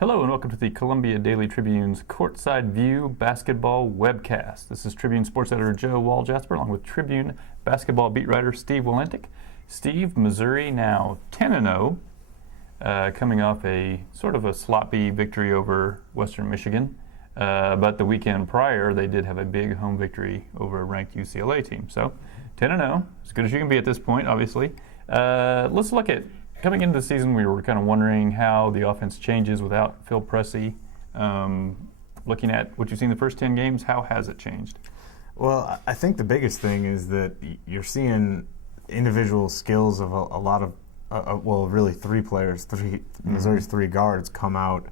Hello and welcome to the Columbia Daily Tribune's Courtside View basketball webcast. This is Tribune sports editor Joe Walljasper along with Tribune basketball beat writer Steve Walentic. Steve, Missouri now 10-0, coming off a sort of a sloppy victory over Western Michigan. But the weekend prior, they did have a big home victory over a ranked UCLA team. So 10-0, as good as you can be at this point, obviously. Let's look at coming into the season. We were kind of wondering how the offense changes without Phil Pressey. Looking at what you've seen the first 10 games, how has it changed? Well, I think the biggest thing is that you're seeing individual skills of a lot of, really three players, Missouri's three guards come out.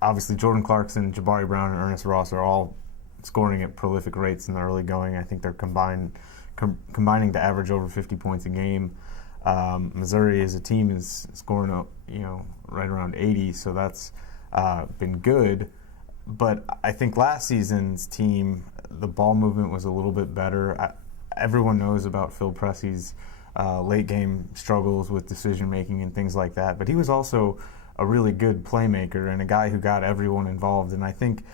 Obviously, Jordan Clarkson, Jabari Brown, and Ernest Ross are all scoring at prolific rates in the early going. I think they're combining to average over 50 points a game. Missouri as a team is scoring right around 80, so that's been good. But I think last season's team, the ball movement was a little bit better. Everyone knows about Phil Pressey's late game struggles with decision making and things like that, but he was also a really good playmaker and a guy who got everyone involved. And I think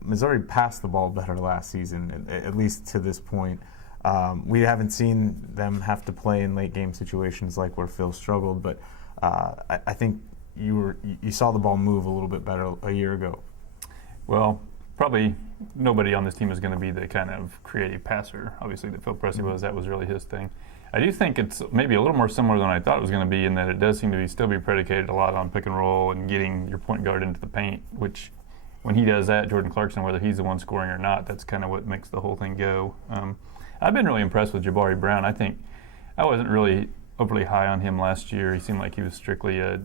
Missouri passed the ball better last season, at least to this point. We haven't seen them have to play in late game situations like where Phil struggled, but I think you saw the ball move a little bit better a year ago. Well, probably nobody on this team is going to be the kind of creative passer, obviously, that Phil Pressey was. That was really his thing. I do think it's maybe a little more similar than I thought it was going to be, in that it does seem to still be predicated a lot on pick and roll and getting your point guard into the paint, which when he does that, Jordan Clarkson, whether he's the one scoring or not, that's kind of what makes the whole thing go. I've been really impressed with Jabari Brown. I think I wasn't really overly high on him last year. He seemed like he was strictly a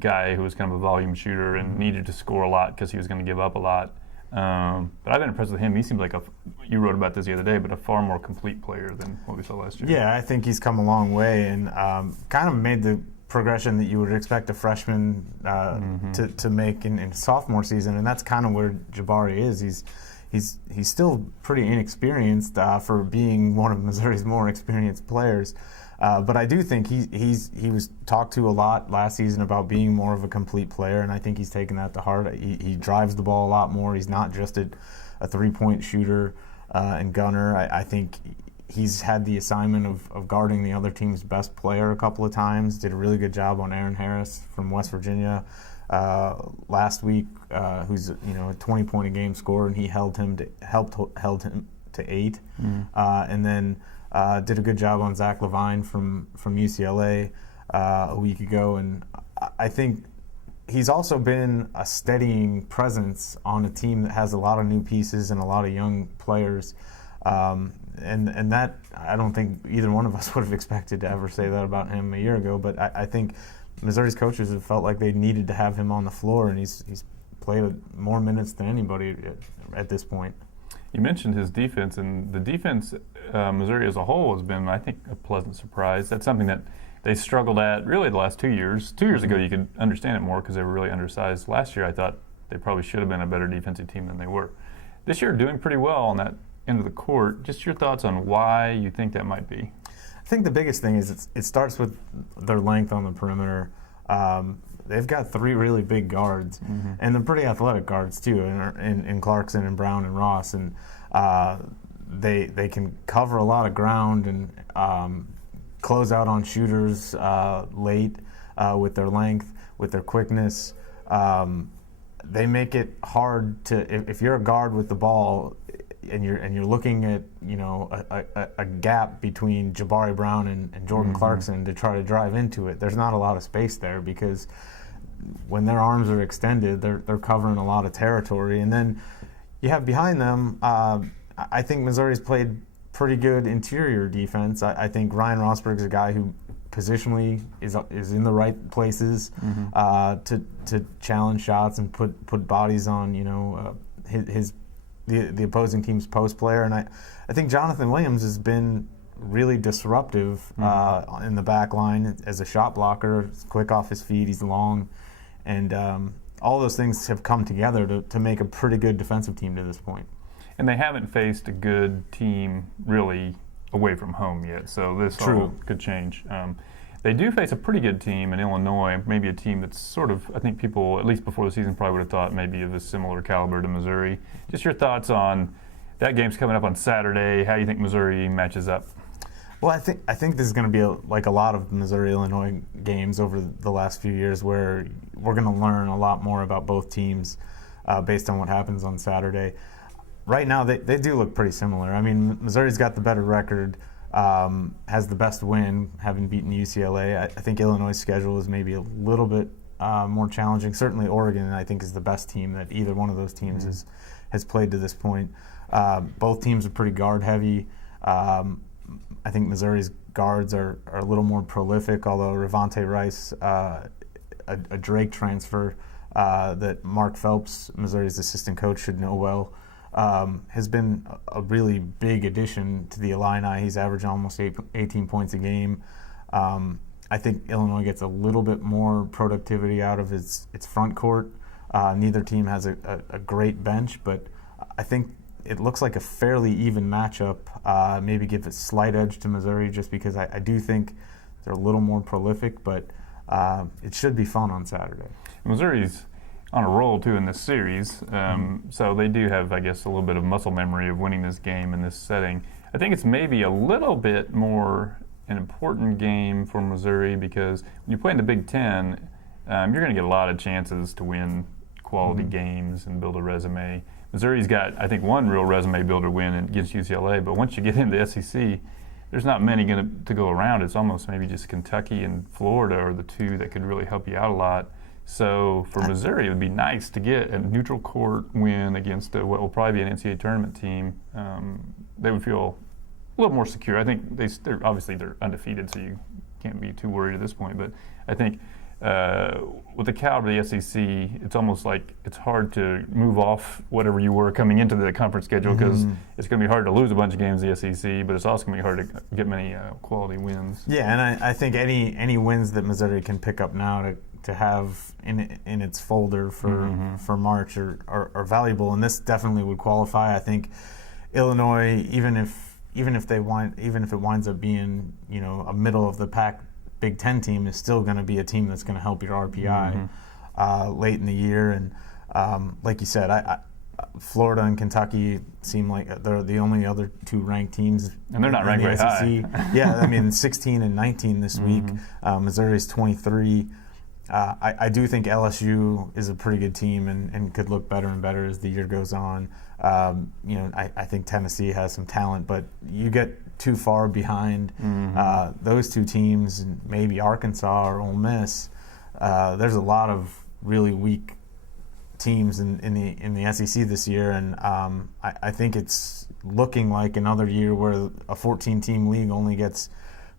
guy who was kind of a volume shooter and needed to score a lot because he was going to give up a lot. But I've been impressed with him. He seems like you wrote about this the other day, but a far more complete player than what we saw last year. Yeah, I think he's come a long way and kind of made the progression that you would expect a freshman to make in sophomore season, and that's kind of where Jabari is. He's still pretty inexperienced for being one of Missouri's more experienced players, but I do think he was talked to a lot last season about being more of a complete player, and I think he's taken that to heart. He drives the ball a lot more. He's not just a three-point shooter and gunner. I think he's had the assignment of guarding the other team's best player a couple of times. Did a really good job on Aaron Harris from West Virginia last week, who's a 20-point-a-game scorer, and he held him to 8, and then did a good job on Zach Levine from UCLA a week ago. And I think he's also been a steadying presence on a team that has a lot of new pieces and a lot of young players. And that, I don't think either one of us would have expected to ever say that about him a year ago. But I think Missouri's coaches have felt like they needed to have him on the floor, and he's played more minutes than anybody at this point. You mentioned his defense, and the defense, Missouri as a whole, has been, I think, a pleasant surprise. That's something that they struggled at really the last 2 years. 2 years ago, you could understand it more because they were really undersized. Last year, I thought they probably should have been a better defensive team than they were. This year, doing pretty well on that end of the court. Just your thoughts on why you think that might be. I think the biggest thing is it starts with their length on the perimeter. They've got three really big guards, and they're pretty athletic guards too, in Clarkson and Brown and Ross, and they can cover a lot of ground and close out on shooters late with their length, with their quickness. They make it hard to, if you're a guard with the ball and you're looking at a gap between Jabari Brown and Jordan Clarkson to try to drive into it, there's not a lot of space there, because when their arms are extended, they're covering a lot of territory. And then you have behind them, I think Missouri's played pretty good interior defense. I think Ryan Rosberg's a guy who positionally is in the right places to challenge shots and put bodies on the opposing team's post player. And I think Jonathan Williams has been really disruptive in the back line as a shot blocker. He's quick off his feet, he's long, and all those things have come together to make a pretty good defensive team to this point. And they haven't faced a good team really away from home yet, so this all could change. They do face a pretty good team in Illinois, maybe a team that's sort of, I think people, at least before the season, probably would have thought maybe of a similar caliber to Missouri. Just your thoughts on that game's coming up on Saturday. How do you think Missouri matches up? Well, I think this is going to be like a lot of Missouri-Illinois games over the last few years where we're going to learn a lot more about both teams based on what happens on Saturday. Right now, they do look pretty similar. I mean, Missouri's got the better record, has the best win, having beaten UCLA. I think Illinois' schedule is maybe a little bit more challenging. Certainly Oregon, I think, is the best team that either one of those teams has played to this point. Both teams are pretty guard-heavy. I think Missouri's guards are a little more prolific, although Ravonte Rice, a Drake transfer that Mark Phelps, Missouri's assistant coach, should know well, has been a really big addition to the Illini. He's averaging almost 18 points a game. I think Illinois gets a little bit more productivity out of its front court. Neither team has a great bench, but I think it looks like a fairly even matchup. Maybe give a slight edge to Missouri just because I do think they're a little more prolific, but it should be fun on Saturday. Missouri's on a roll, too, in this series, so they do have, I guess, a little bit of muscle memory of winning this game in this setting. I think it's maybe a little bit more an important game for Missouri because when you play in the Big Ten, you're going to get a lot of chances to win quality games and build a resume. Missouri's got, I think, one real resume builder win against UCLA, but once you get into the SEC, there's not many to go around. It's almost maybe just Kentucky and Florida are the two that could really help you out a lot. So for Missouri, it would be nice to get a neutral court win against what will probably be an NCAA tournament team. They would feel a little more secure. I think they're obviously undefeated, so you can't be too worried at this point. But I think with the caliber of the SEC, it's almost like it's hard to move off whatever you were coming into the conference schedule because it's going to be hard to lose a bunch of games in the SEC, but it's also going to be hard to get many quality wins. Yeah, and I think any wins that Missouri can pick up now to have in its folder for March are valuable, and this definitely would qualify. I think Illinois, even if it winds up being a middle of the pack Big Ten team, is still going to be a team that's going to help your RPI late in the year. And like you said, Florida and Kentucky seem like they're the only other two ranked teams. And they're not ranked very high. Yeah, I mean, 16 and 19 this week. Missouri's 23. I do think LSU is a pretty good team and could look better and better as the year goes on. I think Tennessee has some talent, but you get too far behind those two teams, and maybe Arkansas or Ole Miss. There's a lot of really weak teams in the SEC this year, and I think it's looking like another year where a 14-team league only gets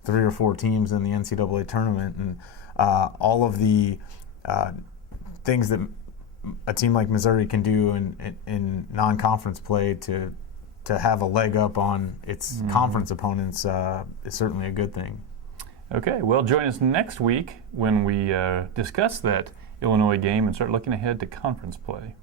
3 or 4 teams in the NCAA tournament, and all of the things that a team like Missouri can do in non-conference play to have a leg up on its conference opponents is certainly a good thing. Okay, well, join us next week when we discuss that Illinois game and start looking ahead to conference play.